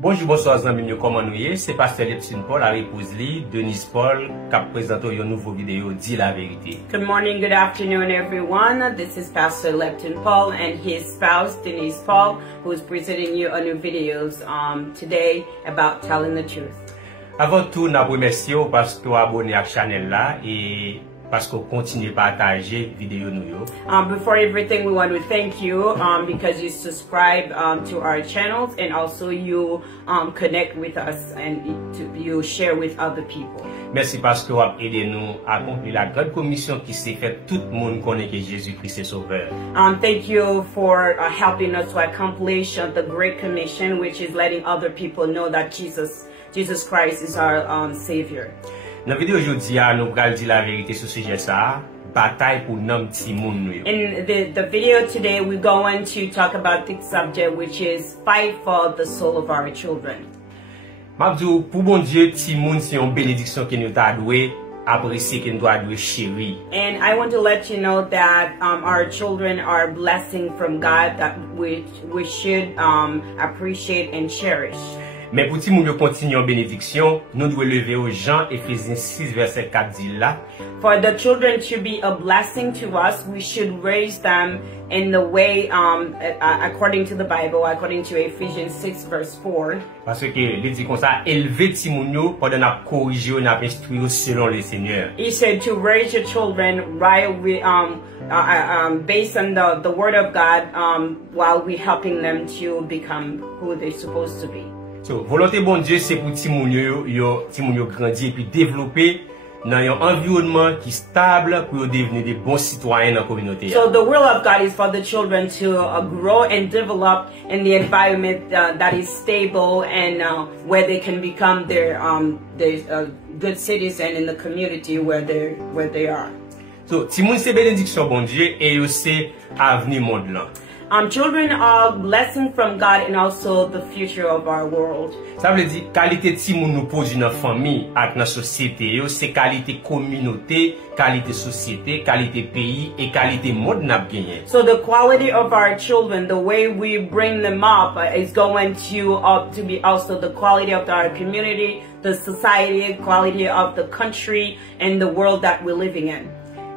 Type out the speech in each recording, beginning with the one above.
Bonjour, bonsoir, amis, comment nous y est? C'est Pasteur Paul à l'épouse Denise Paul, qui présente une nouvelle vidéo, Dis la vérité. Good morning, good afternoon, everyone. This is Pastor Lepton Paul and his spouse, Denise Paul, who is presenting you a new videos today about telling the truth. Avant tout, nous remercions parce que vous abonnez à la chaîne là et parce que vous continuez à partager vidéo nous. Before everything, we want to thank you because you subscribe to our channels and also you connect with us and you share with other people. Merci parce que vous avez aidé nous à accomplir la grande commission qui s'est faite. Tout le monde connaît que Jésus-Christ est sauveur. Thank you for helping us to accomplish the Great Commission, which is letting other people know that Jesus Christ is our Savior. Dans la vidéo aujourd'hui, nous allons dire la vérité sur ce sujet ça. Batay pou Nanm Timoun. In the video today, we're going to talk about the subject, which is fight for the soul of our children. Mabdou, pour bon Dieu, Timoun c'est une bénédiction que nous avons doué, apprécier que nous devons doué chéri. And I want to let you know that our children are a blessing from God that we should appreciate and cherish. Mais pour Timoun yo continuer en bénédiction, nous devons lever aux Jean, Éphésiens 6, verset 4 dit là. For the children to be a blessing to us, we should raise them in the way according to the Bible, according to Ephesians 6, verse 4. Parce que il dit comme ça, élever Timoun yo pendant n'a corriger, n'a instruire selon le Seigneur. He said to raise your children right based on the word of God while we helping them to become who they're supposed to be. So, volonté bon Dieu, c'est pour Timoun yo grandir et puis développer dans un environnement qui est stable pour devenir des bons citoyens dans la communauté. So the will of God is for the children to grow and develop in the environment that is stable and where they can become their good citizen in the community where they are. So, Timoun c'est bénédiction bon Dieu et c'est avenir monde là. Children are blessing from God and also the future of our world. Ça veut dire qualité Timoun nous pose dans famille et dans société, c'est qualité communauté, qualité société, qualité pays et qualité monde n'a gagné. So the quality of our children, the way we bring them up is going to be also the quality of our community, the society, quality of the country and the world that we're living in.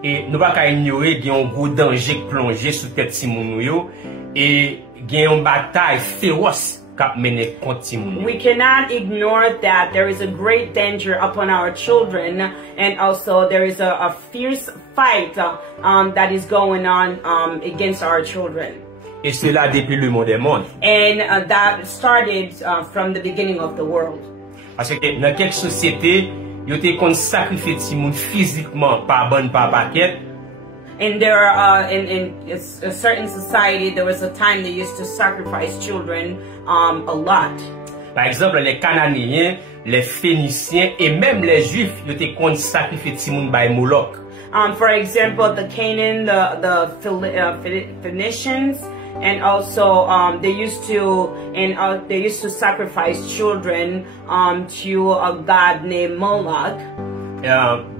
Et nous pas qu'à ignorer qu'il y a un gros danger plongé sous tête Timoun yo et qu'il y a une bataille féroce qu'a mené contre Timoun. We cannot ignore that there is a great danger upon our children and also there is a fierce fight that is going on against our children. Et cela depuis le monde des mondes. And that started from the beginning of the world. Parce que dans quelques sociétés yo te kon sacrifier Timoun physiquement par bonne par paquet. And there are in a certain society there was a time they used to sacrifice children a lot. Par exemple les Cananéens, les Phéniciens et même les Juifs yo te kon sacrifier Timoun by Moloch. For example, the Canaan, the Phoenicians, and also they used to sacrifice children to a god named Moloch.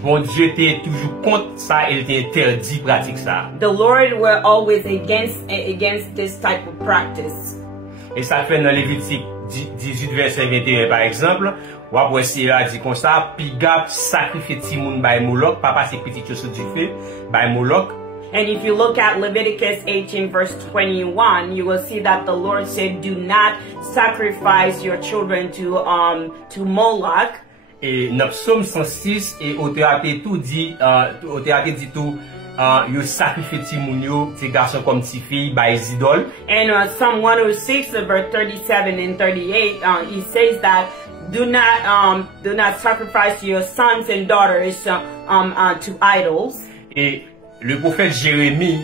Bon Dieu était toujours contre ça, il était interdit pratique ça. The Lord were always against this type of practice. Et ça fait dans Lévitique 18 verset 21 par exemple, ou après c'est là dit comme ça, pigap sacrifier Timoun by Moloch, papa c'est petit chose du feu by Moloch. And if you look at Leviticus 18 verse 21, you will see that the Lord said, "Do not sacrifice your children to Moloch." Et dans Psaume 106 et auteur a tout dit, yo sacrifier Timoun yo, ces garçons comme petits filles by les idoles. And Psalm 106 verse 37 and 38, he says that do not sacrifice your sons and daughters to idols. Et le prophète Jérémie,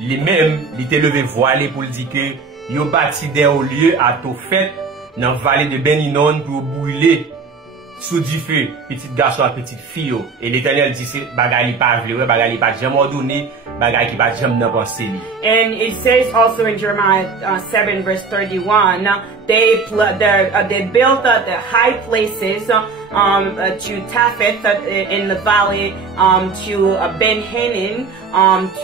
lui-même, il était levé voilé pour dire que yo bâti des hauts lieux à Tophet dans la vallée de Ben Hinnom pour brûler sous du feu, petit garçon à petite fille. Et l'Éternel dit c'est bagay li pa vle, bagay li pa jamais ordonné, bagay ki pa jamais nan pensé li. And it says also in Jeremiah 7 verse 31, they built the high places to Tapheth in the valley, to Ben Hannan,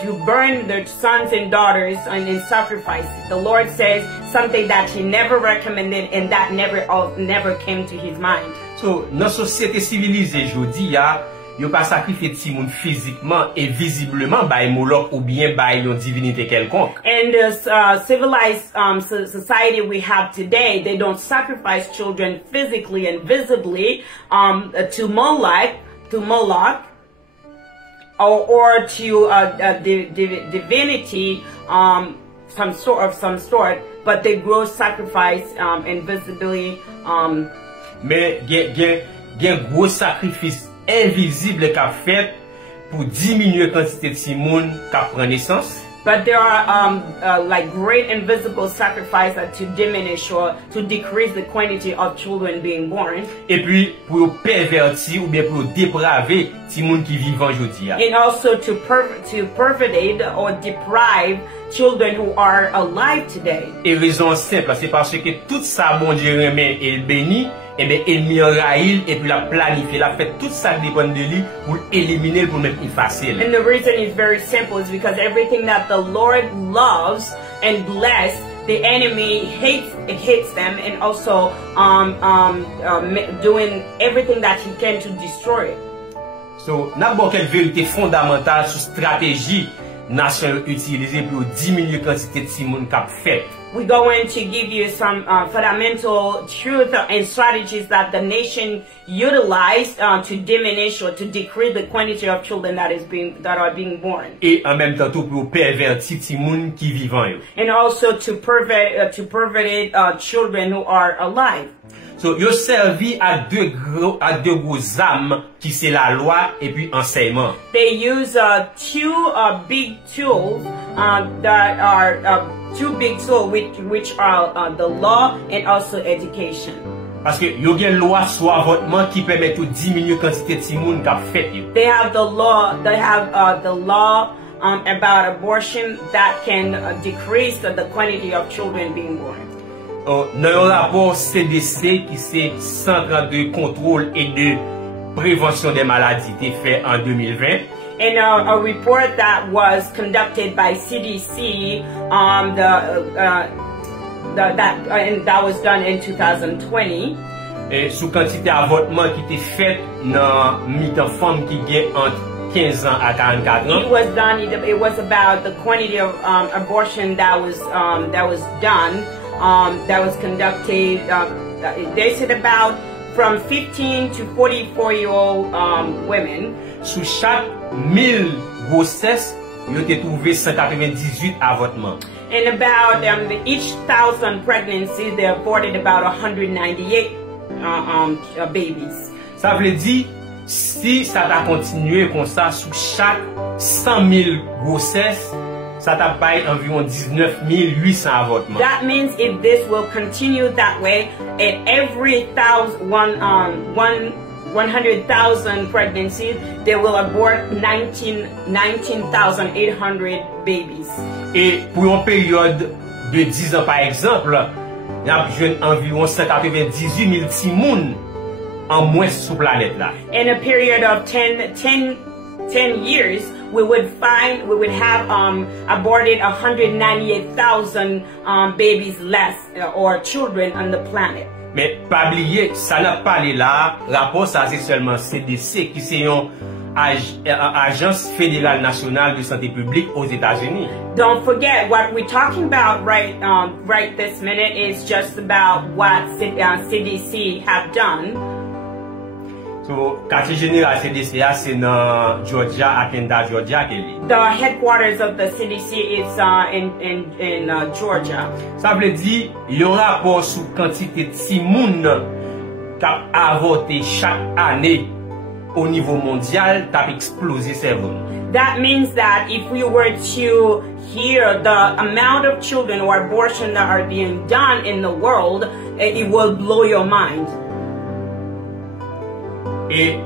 to burn their sons and daughters in sacrifice. The Lord says something that he never recommended and that never came to his mind. So, dans société civilisée jodi ya, yo pa sacrifié Timoun physiquement et visiblement by Moloch ou bien by yon divinité quelconque. In this civilized society we have today, they don't sacrifice children physically and visibly to Moloch, or to divinity some sort, but they grow sacrifice invisibly. Mais gen gros sacrifice invisible qu'a fait pour diminuer quantité de Timoun qu'a prend naissance. But there are like great invisible sacrifice to diminish or to decrease the quantity of children being born. Et puis pour pervertir ou bien pour dépraver Timoun qui vivent aujourd'hui. And also to pervade or deprive children who are alive today. Et raison simple, c'est parce que tout ça bon Dieu remet et bénit. Et bien, ennemi enrahit et puis la planifié, la fait tout ça dépend de lui pour éliminer, pour mettre facile. And the reason is very simple, is because everything that the Lord loves and bless, the enemy hates them, and also doing everything that he can to destroy it. So, n'abord quelle vérité fondamentale sur stratégie nation utilisée pour diminuer la quantité de Timoun qu'a fait. We're going to give you some fundamental truth and strategies that the nation utilized to diminish or to decrease the quantity of children that are being born. Et en même temps tout pour pervertir Timoun qui vivant yo. And also to pervert children who are alive. So, yo servi à deux gros âmes qui c'est la loi et puis enseignement. They use two big tools that are two big tools which are the law and also education. Parce que yo gen loi sur avortement qui permet de diminuer quantité de Timoun qu'a fait yo. They have the law. They have the law about abortion that can decrease the quantity of children being born. Dans un rapport CDC qui c'est Centre de contrôle et de prévention des maladies qui est fait en 2020. In a report that was conducted by CDC, that was done in 2020. Et sous quantité d'avortement qui était fait dans mi-temps femmes qui gagnent entre 15 ans à 44 ans. It was about the quantity of abortion that was done. That was conducted, they said about from 15 to 44-year-old women. Sous chaque 1000 grossesses, il a trouvé 198 avortements. And about each 1,000 pregnancies, they aborted about 198 babies. Ça veut dire, si ça a continué comme ça, sous chaque 100 000 grossesses, ça t'a payé environ 19 800 avortements. That means if this will continue that way, at every 100,000 pregnancies, they will abort 19,800 babies. Et pour une période de 10 ans par exemple, il y a environ 198 000 Timoun en moins sur la planète là. In a period of 10 years, we would have aborted 198,000 babies less or children on the planet. Mais pas oublier, ça n'a pas parlé là, rapport ça c'est seulement CDC qui c'est une agence fédérale nationale de santé publique aux États-Unis. Don't forget what we're talking about right this minute is just about what CDC have done. So, quartier général CDC c'est dans Georgia, Atlanta, Georgia qu'elle est. The headquarters of the CDC is in Georgia. Ça veut dire il y a un rapport sur quantité de Timoun qui a avorté chaque année au niveau mondial, qui a explosé cerveau. That means that if we were to hear the amount of children or abortion that are being done in the world, it will blow your mind. Et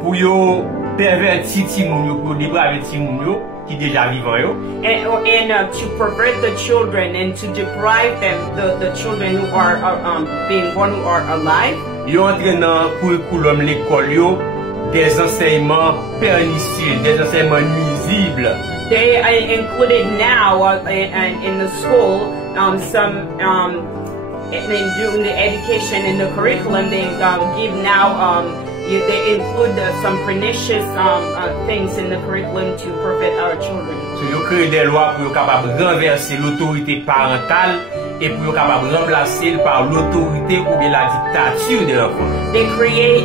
pour yo pervertir Timoun yo, pour dépraver Timoun yo, qui déjà vivant yo. And to pervert the children and to deprive them, the children who are being born who are alive. Yo entre dans curriculum l'école yo des enseignements pernicieux, des enseignements nuisibles. They are included now in the school during the education in the curriculum. They give now they include some pernicious things in the curriculum to prevent our children. So yo crée des lois pour yo capable renverser l'autorité parentale et pour yo capable remplacer par l'autorité ou bien la dictature de l'enfant. They create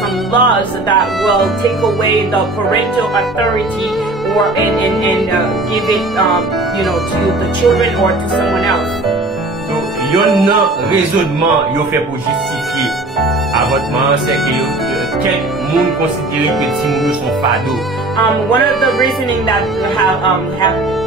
some laws that will take away the parental authority and give it to the children or to someone else. So yon raisonnement yo fait pour justifier avortement, c'est que quelques monde considère que Timoun sont fado. One of the reasoning that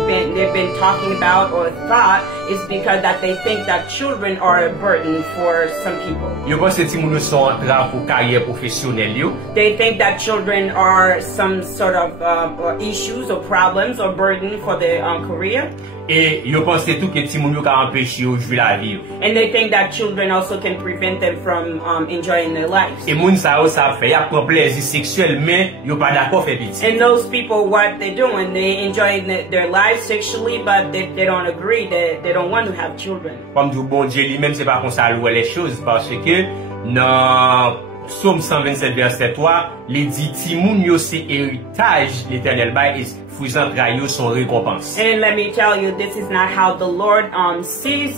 they've been talking about or thought is because that they think that children are a burden for some people. Yo pense que Timoun sont entrants pour carrière professionnelle yo. They think that children are some sort of issues or problems or burden for their career. Et yo pense tout que Timoun yo ka empêcher yo jouir la vie. And they think that children also can prevent them from enjoying their lives. Et moun sa fait y a prend plaisir sexuel mais yo pas d'accord faire petit. And those people, what they doing, they enjoy their lives sexually, but they don't agree, they don't want to have children. Comme dit bon Dieu lui-même c'est pas comme ça louer les choses parce que dans Psaume 127 verset 3, les dit Timoun yo c'est héritage l'Éternel bail et fruits entrailles yo son récompense. And let me tell you, this is not how the Lord sees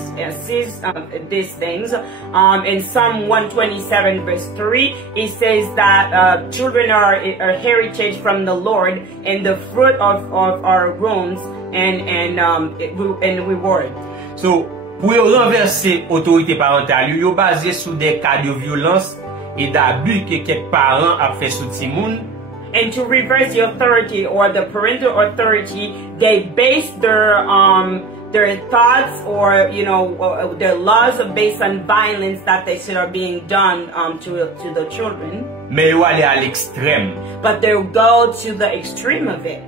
these things. In Psalm 127 verse 3, it says that children are a heritage from the Lord and the fruit of our wombs and reward. So, pour renverser autorité parentale, yo basé sur des cas de violence et d'abus que quelques parents a fait sur Timoun. And to reverse the authority or the parental authority, they base their thoughts or their laws based on violence that they said are being done to the children. Mais yo aller à l'extrême. But they go to the extreme of it.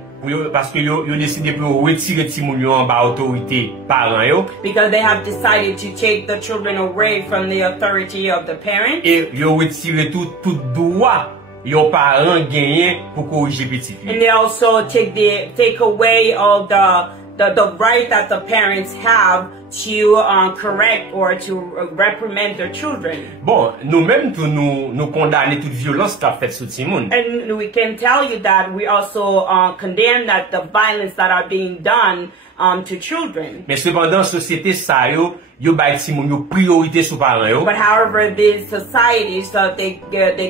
Parce que yo décidé pour retirer Timoun yo en bas autorité parents yo. Because they have decided to take the children away from the authority of the parents. Et yo retirer tout droit yon parents gagné pour corriger petit. And they also take away all the right that the parents have to correct or to reprimand their children. Bon, nous-mêmes nous condamner toute violence qu'a fait sur Timoun. And we can tell you that we also condemn that the violence that are being done to children. Mais cependant société ça yo bay Timoun yo priorité sur parents yo. But however, these societies they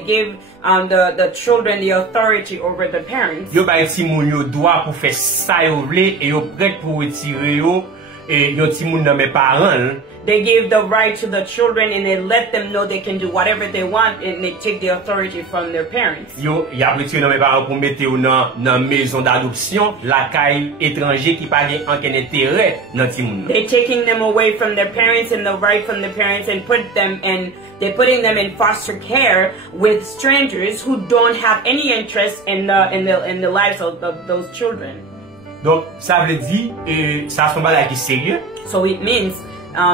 give the children the authority over the parents. Yo bay Timoun yo droit pour faire ça yo vle et yo prêt pour retirer yo et yo Timoun nan mes parents. They give the right to the children and they let them know they can do whatever they want and they take the authority from their parents. Yo y a retiré nan mes parents pour mettre yo nan maison d'adoption, la caille étranger qui pas gen aucun intérêt nan Timoun. They taking them away from their parents and the right from the parents and they're putting them in foster care with strangers who don't have any interest in the lives of those children. Donc ça veut dire ça sont bagay qui sérieux. So it means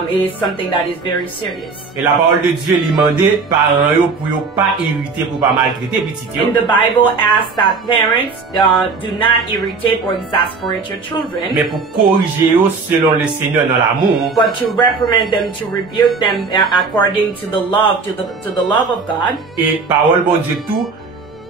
it is something that is very serious. Et la parole de Dieu lui mandait parents yo pour yo pas irriter pour pas maltraiter petit yo. And the Bible asks that parents do not irritate or exasperate your children. Mais pour corriger yo selon le Seigneur dans l'amour. But to reprimand them, to rebuke them according to the love, to the love of God. Et parole bon Dieu tout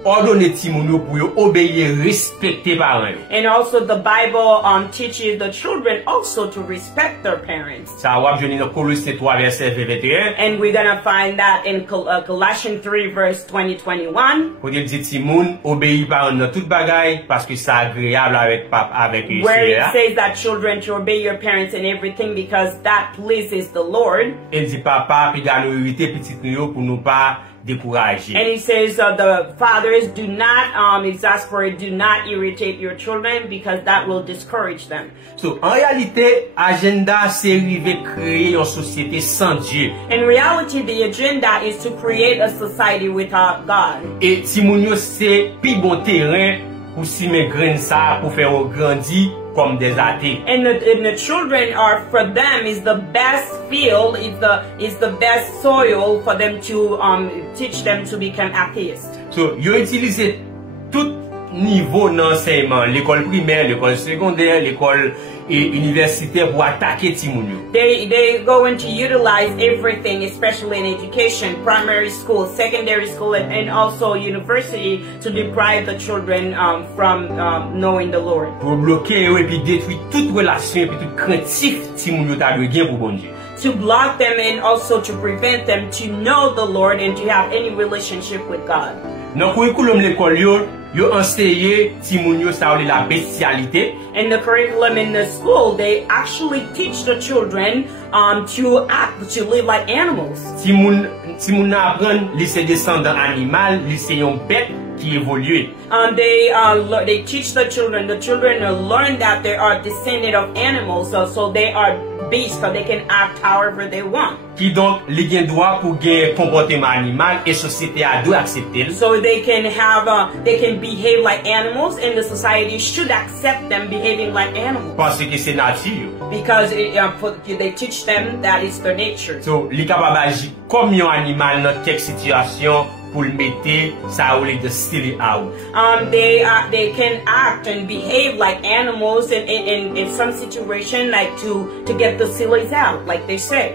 ordonner Timoun yo pour yo obéir, respecter parents yo. And also the Bible teaches the children also to respect their parents. Ça va joindre dans Colossiens 3 verset 21. And we're going to find that in Colossians 3 verse 20-21. Pour dire Timoun obéir parents dans toute bagaille parce que c'est agréable avec papa avec eux. Where it says that children to obey your parents in everything because that pleases the Lord. Et dit papa puis garder hérité petit yo pour nous pas décourager. And he says, the fathers, do not exasperate, do not irritate your children because that will discourage them. So, en réalité, agenda c'est arriver créer une société sans Dieu. In reality, the agenda is to create a society without God. Et Timoun yo c'est pi bon terrain pour simer grain ça pour faire grandir comme des athées. And the children are, for them, is the best field, is the best soil for them to teach them to become atheists. So, yo utilise tout niveau d'enseignement, l'école primaire, l'école secondaire, l'école universitaire pour attaquer Timoun yo. They going to utilize everything, especially in education, primary school, secondary school, and also university, to deprive the children from knowing the Lord. Pour bloquer et puis détruire toute relation et puis tout craintif Timoun yo ta gen pour bon Dieu. To block them and also to prevent them to know the Lord and to have any relationship with God. Dans curriculum l'école yo enseigné Timoun yo ça la bestialité. In the curriculum in the school, they actually teach the children to live like animals. Timoun apprend lycée descendant animal, lycée yon bête qui évolue. They teach the children. The children learn that they are descended of animals, so they are beasts, so they can act however they want. Qui donc li gen droit pour gen comportement animal et société a doit accepter. So they can behave like animals, and the society should accept them behaving like animals. Parce que c'est nature. Because they teach them that it's their nature. So li capable agir comme un animal dans quelque situation pour le mettre ça ou de steal out. They can act and behave like animals in some situation, like to get the sillies out, like they say.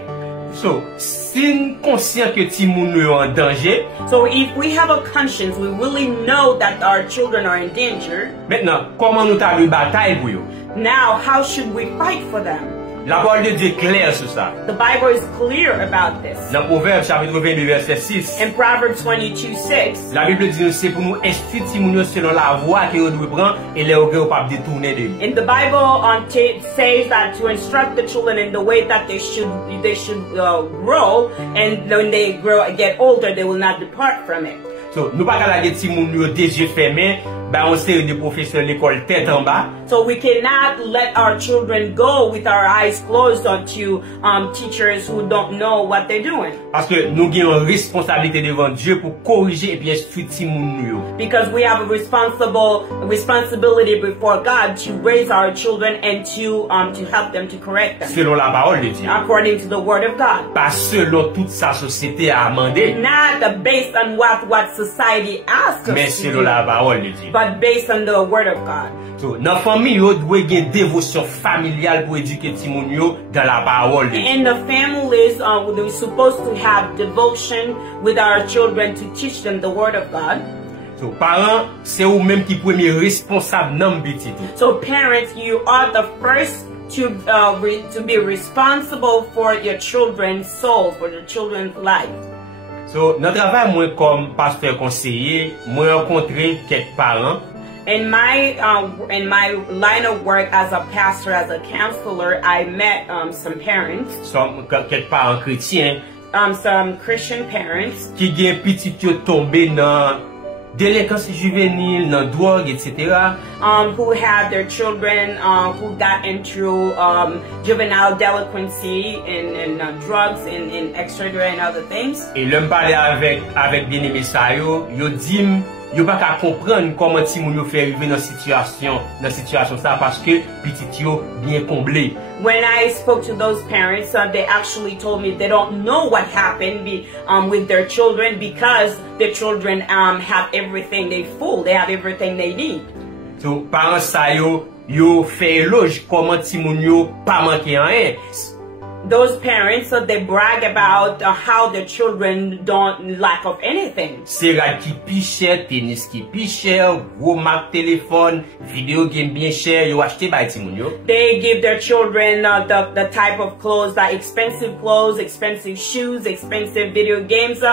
So, si conscient que Timoun yo en danger. So if we have a conscience, we really know that our children are in danger. Maintenant, comment nous ta bataille pour yo? Now, how should we fight for them? La parole de Dieu est claire sur ça. The Bible is clear about this. Dans Proverbe chapitre 22 verset 6. In Proverbs 22:6. La Bible dit c'est pour nous instruire Timoun yo selon la voie que yo doit prendre et les yo pas détourner de lui. In the Bible says that to instruct the children in the way that they should grow, and when they get older, they will not depart from it. So, nous pas garder Timoun yo des yeux fermés, ben on série de professeurs l'école tête en bas. So we cannot let our children go with our eyes closed onto teachers who don't know what they're doing. Parce que nous avons une responsabilité devant Dieu pour corriger et bien instruire Timoun yo. Because we have a responsibility before God to raise our children and to help them to correct them. Selon la parole de Dieu. According to the word of God. Pas selon toute sa société a amendé. Not based on what society asks us mais to selon do, la parole de Dieu. but based on the word of God. So, dans la famille, yo doit gen dévotion familiale pour éduquer Timoun yo dans la parole de Dieu. In the families, we're supposed to have devotion with our children to teach them the word of God. So, parents, c'est ou même qui premier responsable nan petit. So, parents, you are the first to be responsible for your children's soul, for your children's life. So, dans travail, moi, comme pasteur conseiller, moi rencontré quelques parents. In my line of work as a pastor, as a counselor, I met some parents. Quelques parents chrétiens. Some Christian parents. Qui gen petit yo tombé dans délinquance juvénile, dans drogue, etc. Who had their children who got into juvenile delinquency and drugs and etc. and other things. Et l'homme parlait avec bien-aimé ça yo dit yo pas qu'à comprendre comment Timoun yo fait arriver dans situation ça parce que petit yo bien comblé. When I spoke to those parents, they actually told me they don't know what happened with their children because their children have everything they have everything they need. So parents ça yo fait éloge comment Timoun yo pas manqué rien. Those parents, they brag about how their children don't lack of anything. C'est qui pi cher, tennis qui pi cher, gros marque téléphone, vidéo game bien cher, yo acheté by Timoun yo. They give their children the type of clothes, like expensive clothes, expensive shoes, expensive video games,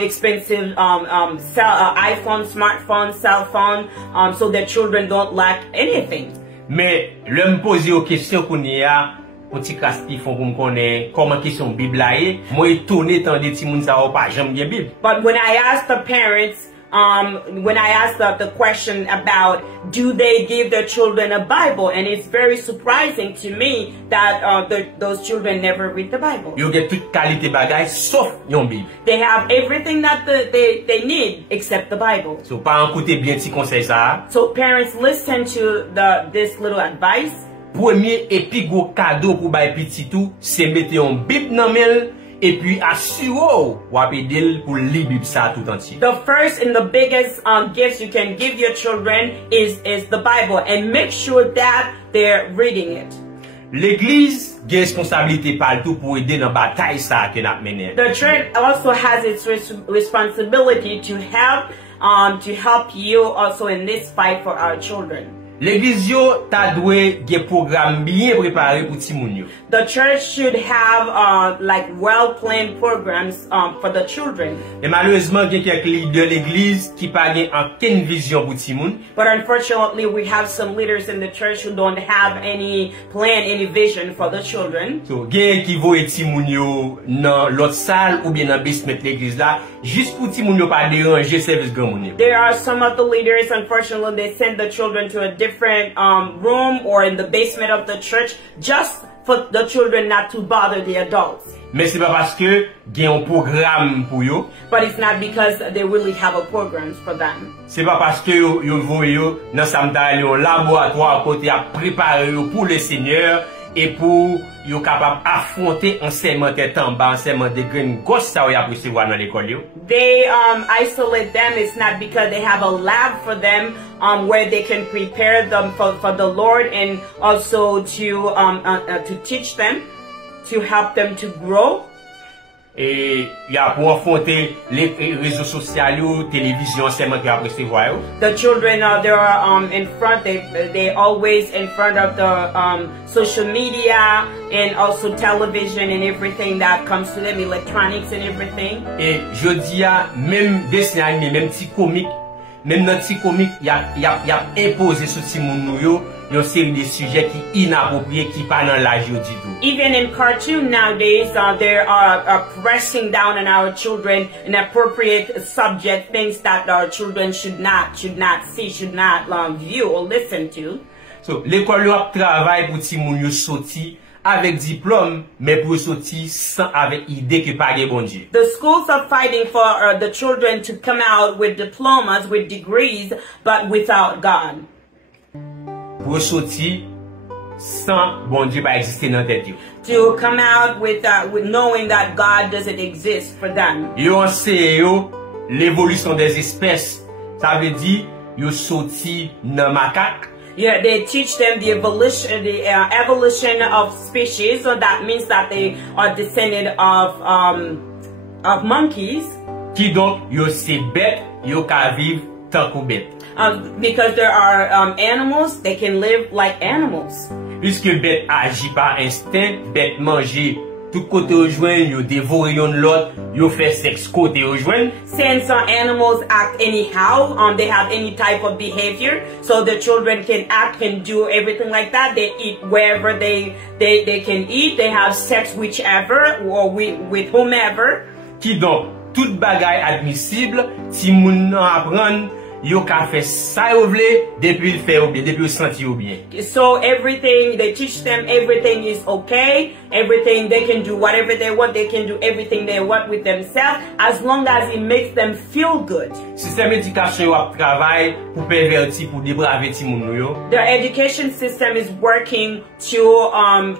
expensive iPhone, smartphone, cell phone, so their children don't lack anything. Mais l'homme pose aux questions qu'on y a un petit classe qui font pour me connaître comment question Bible là est. Moi étonné tant des petits moun ça pas jamais bien Bible. But when I asked the parents, when I asked the question about do they give their children a Bible, and it's very surprising to me that those children never read the Bible. Yo get toute qualité bagay sauf yon Bible. They have everything that they need except the Bible. So pas en côté bien petit conseil ça. So parents, listen to this little advice. Premier et plus gros cadeau pour bay petit tout, c'est mettre une Bible dans main et puis assurer ou appeler pour lire Bible ça tout entier. The first and the biggest gifts you can give your children is the Bible, and make sure that they're reading it. L'église a responsabilité partout pour aider dans la bataille ça que n'a mené. The church also has its responsibility to help you also in this fight for our children. L'église yo ta doué gen programme bien préparé pour ti moun yo. The church should have like well-planned programs for the children. Et malheureusement gen quelques leaders de l'église qui pa gen aucune vision pour ti moun. But unfortunately we have some leaders in the church who don't have any plan, any vision for the children. So gen qui voye ti moun yo dans l'autre salle ou bien dans basement l'église là juste pour ti moun yo pas déranger service grand moun yo. There are some of the leaders, unfortunately, they send the children to a different room or in the basement of the church just for the children not to bother the adults. Mais c'est pas parce que gen un programme pour yo. But it's not because they really have a program for them. C'est pas parce que yo voye yo dans samedi un laboratoire côté à préparer yo pour le Seigneur et pour yo capable affronter enseignement tête en bas, enseignement de graine gauche ça y a recevoir dans l'école yo. They isolate them. It's not because they have a lab for them where they can prepare them for the Lord, and also to teach them, to help them to grow. Et y a pour affronter les réseaux sociaux, télévision, enseignement qui a recevoir yo. The children they are in front. They always in front of the social media and also television and everything that comes to them, electronics and everything. Et je dis à même dessin animé, même petit comique, même dans petit comique, y a imposé sur ti moun nou yo une série de sujets qui inappropriés qui pas dans l'âge yo du tout. Even in cartoon nowadays, they are pressing down on our children inappropriate subject, things that our children should not see, should not view or listen to. So l'école yo a travail pour ti moun yo sorti avec diplôme, mais pour sortir sans avec idée que pas bon Dieu. The schools are fighting for the children to come out with diplomas, with degrees, but without God. Pour sortir sans bon Dieu pas exister dans tête yo. To come out with knowing that God doesn't exist for them. Yo enseigne yo l'évolution des espèces. Ça veut dire yo sorti dans macaque. Yeah, they teach them the evolution of species, so that means that they are descended of monkeys. Qui donc yo c'est bête, yo ka vivre tant que bête. Because there are animals, they can live like animals. Puisque bête agit par instinct, bête manger tout côté rejoindre, yo dévorer yon l'autre, yo fait sexe côté rejoindre. Since animals act anyhow, they have any type of behavior, so the children can act, can do everything like that. They eat wherever they can eat. They have sex whichever or with whomever. Qui donc toute bagaille admissible, si moun nan apprendre, yo ka fait ça yo vle depuis le fait ou bien, depuis le senti ou bien. So everything, they teach them everything is okay, everything they can do whatever they want, they can do everything they want with themselves as long as it makes them feel good. Sistèm Edikasyon yo ap travail pour pervertir, pour débraver ti moun nou yo. The education system is working to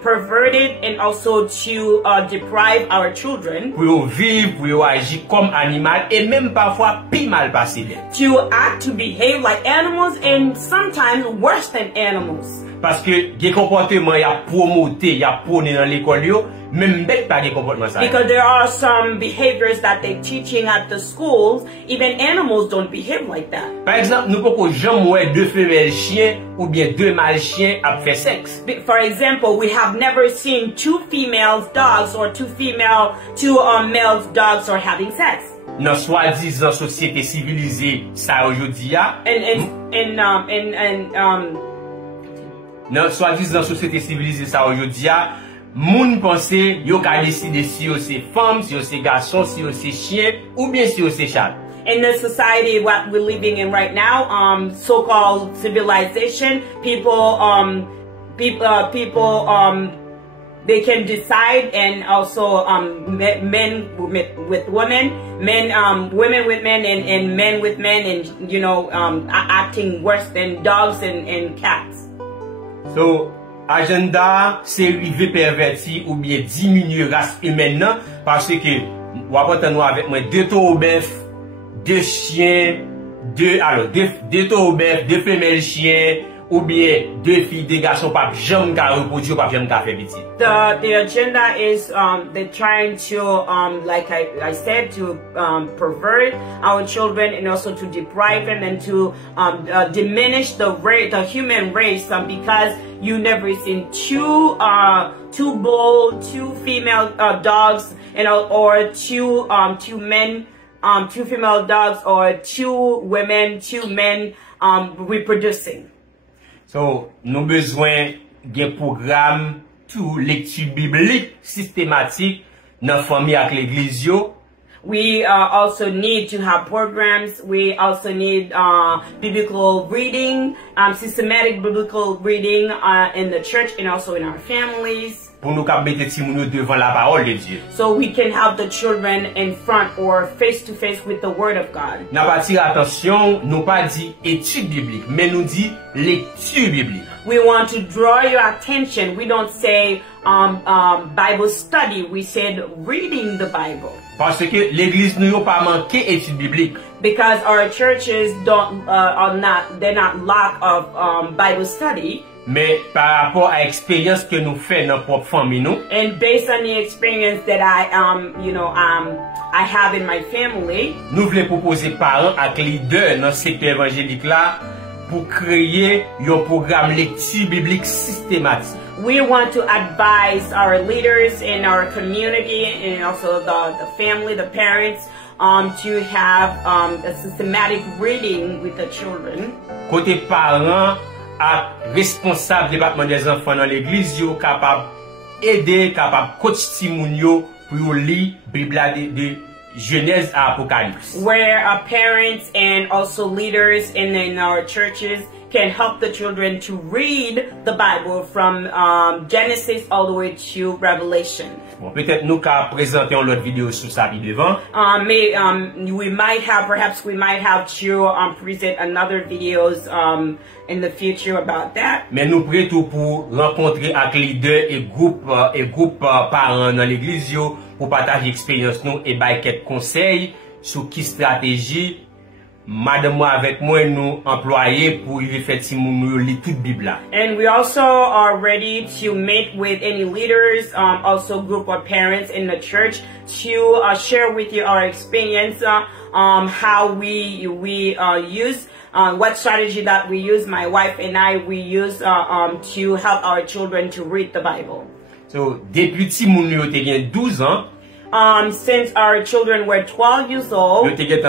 pervert it and also to deprive our children. Pour yo vivre, pour yo agir comme animal et même parfois pi mal passé. To act, to behave like animals, and sometimes worse than animals. Parce que des comportements y a promoté, y a prôné dans l'école yo, même bête pas des comportements ça. Because there are some behaviors that they're teaching at the schools, even animals don't behave like that. Par exemple, nous pouvons jamais voir deux femelles chiens ou bien deux mâles chiens à faire sexe. For example, we have never seen two female dogs or two male dogs are having sex. Dans soi-disant société civilisée ça aujourd'hui a. Dans soi-disant société civilisée ça aujourd'hui a, moun pense yo ka décider si yo c'est femme, si yo c'est garçon, si yo c'est chien ou bien si yo c'est chat. In the society what we're living in right now, so-called civilization, people they can decide, and also men with women, women with men, and men with men, and you know, acting worse than dogs and cats. So agenda c'est rive perverti ou bien diminuer race humaine nan, parce que ou apporte nous avec moi deux taureaux bœufs, deux chiens, deux taureaux bœufs, deux femelles chiens, ou bien deux filles, deux garçons, pas jamais qu'à reproduire, pas jamais qu'à faire petit. The agenda is they're trying to like I said, to pervert our children, and also to deprive them, and to diminish the human race, because you never seen two bull, two female dogs, or two men, two female dogs, or two women, two men reproducing. So, nous besoin d'un programme tout lecture biblique systématique dans famille avec l'église yo. We also need to have programs. We also need biblical reading, systematic biblical reading in the church and also in our families. Pour nous mettre Timoun devant la parole de Dieu. So we can have the children in front or face to face with the word of God. N'a pas tiré attention, nous pas dit étude biblique, mais nous dit lecture biblique. We want to draw your attention. We don't say Bible study. We said reading the Bible. Parce que l'église nous pas manqué étude biblique. Because our churches they're not lack of Bible study. Mais par rapport à l'expérience que nous faisons dans notre propre famille, nous, and based on the experience that I have in my family, nous voulons proposer parents à leaders dans le secteur évangélique là pour créer un programme lecture biblique systématique. We want to advise our leaders in our community and also the family, the parents, to have a systematic reading with the children. Côté parents, à responsable département des enfants dans l'église, yo capable aider, capable coach Timoun yo pour lire Bible de Genèse à Apocalypse. Where our parents and also leaders in our churches can help the children to read the Bible from Genesis all the way to Revelation. Bon, peut-être nous qu'à présenter une autre vidéo sur ça devant. Perhaps we might have to present another videos in the future about that. Mais nous prêts tout pour rencontrer avec leaders et groupe parents dans l'église yo pour partager expérience nous et bailler quelques conseils sur qui stratégie madame moi avec moi nous employer pour y faire Timoun lire toute Bible. And we also are ready to meet with any leaders, also group of parents in the church to share with you our experience, how we use what strategy that we use, my wife and we use to help our children to read the Bible. So depuis Timoun yo te gen 12 ans. Since our children were 12 years old, they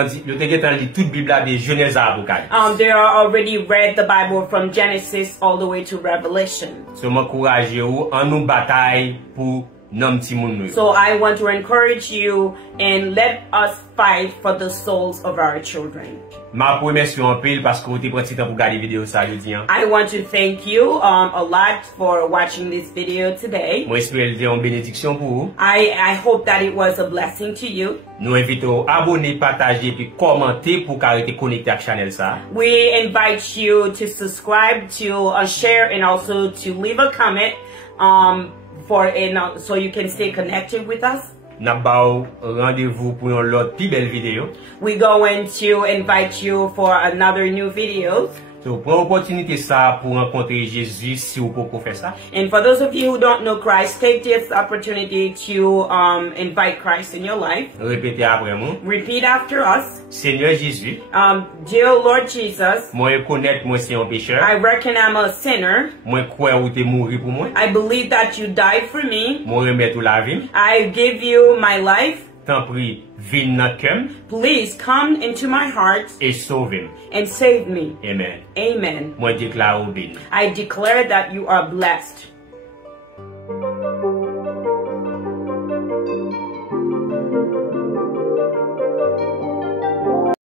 are already read the Bible from Genesis all the way to Revelation. So m'encourager ou en nous bataille pour Nanm Timoun. So I want to encourage you and let us fight for the souls of our children. Ma remercie en pile parce que vous avez pris temps pour regarder vidéo ça jeudi. I want to thank you a lot for watching this video today. Moi espère que une bénédiction pour vous. I hope that it was a blessing to you. Nous invitons à abonner, partager puis commenter pour rester connecté à channel ça. We invite you to subscribe, to share, and also to leave a comment so you can stay connected with us. Rendez-vous pour une autre plus belle vidéo. We're going to invite you for another new video. So, pour l'opportunité ça pour rencontrer Jésus si vous pouvez faire ça. And for those of you who don't know Christ, take this opportunity to invite Christ in your life. Répétez après moi. Repeat after us. Seigneur Jésus. Dear Lord Jesus. Moi reconnaître moi c'est un pécheur. I reckon I'm a sinner. Moi croire ou t'es mort pour moi. I believe that you died for me. Moi remettre la vie. I give you my life. T'en prie, viens dans cœur. Please come into my heart et sauve-moi. And save me. Amen. Amen. Moi déclare béni. I declare that you are blessed.